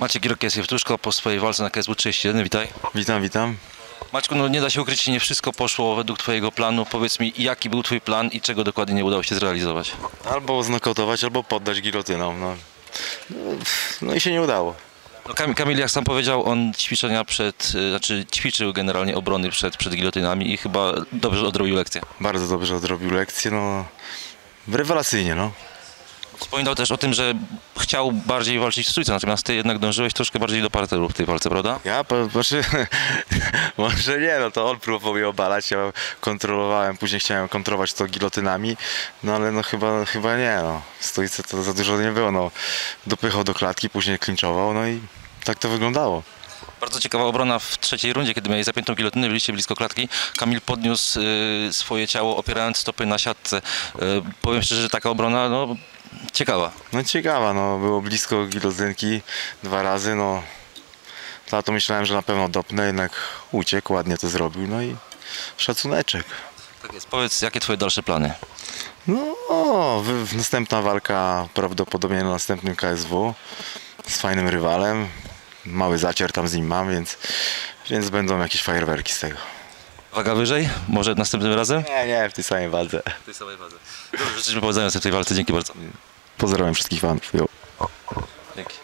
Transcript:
Maciek Girokies Jewtuszko po swojej walce na KSW 31, witaj. Witam, witam. Maćku, no nie da się ukryć, nie wszystko poszło według twojego planu. Powiedz mi, jaki był twój plan i czego dokładnie nie udało się zrealizować? Albo znokautować, albo poddać gilotyną. No, no i się nie udało. No, Kam- Kamil, jak sam powiedział, on ćwiczenia przed, y, znaczy ćwiczył generalnie obrony przed, przed gilotynami i chyba dobrze odrobił lekcję. Bardzo dobrze odrobił lekcję, no rewelacyjnie, no. Wspominał też o tym, że chciał bardziej walczyć w stójce, natomiast ty jednak dążyłeś troszkę bardziej do parteru w tej walce, prawda? Ja, po, znaczy, może nie, no to on próbował mnie obalać, ja kontrolowałem, później chciałem kontrolować to gilotynami, no ale no chyba, chyba nie, no. W stójce to za dużo nie było, no. Dopychał do klatki, później klinczował, no i tak to wyglądało. Bardzo ciekawa obrona w trzeciej rundzie, kiedy miałeś zapiętą gilotynę, byliście blisko klatki. Kamil podniósł y, swoje ciało, opierając stopy na siatce. Y, powiem szczerze, że taka obrona, no, ciekawa. No ciekawa, no było blisko gilotynki dwa razy, no. Dlatego myślałem, że na pewno dopnę, jednak uciekł, ładnie to zrobił, no i szacuneczek. Tak jest. Powiedz, jakie twoje dalsze plany? No, o, następna walka prawdopodobnie na następnym KSW z fajnym rywalem. Mały zacier tam z nim mam, więc, więc będą jakieś fajerwerki z tego. Waga wyżej? Może następnym razem? Nie, nie, w tej samej walce. W tej samej wadze. Dobrze, życzę powodzenia w tej walce. Dzięki bardzo. Pozdrawiam wszystkich fanów. Jo. Dzięki.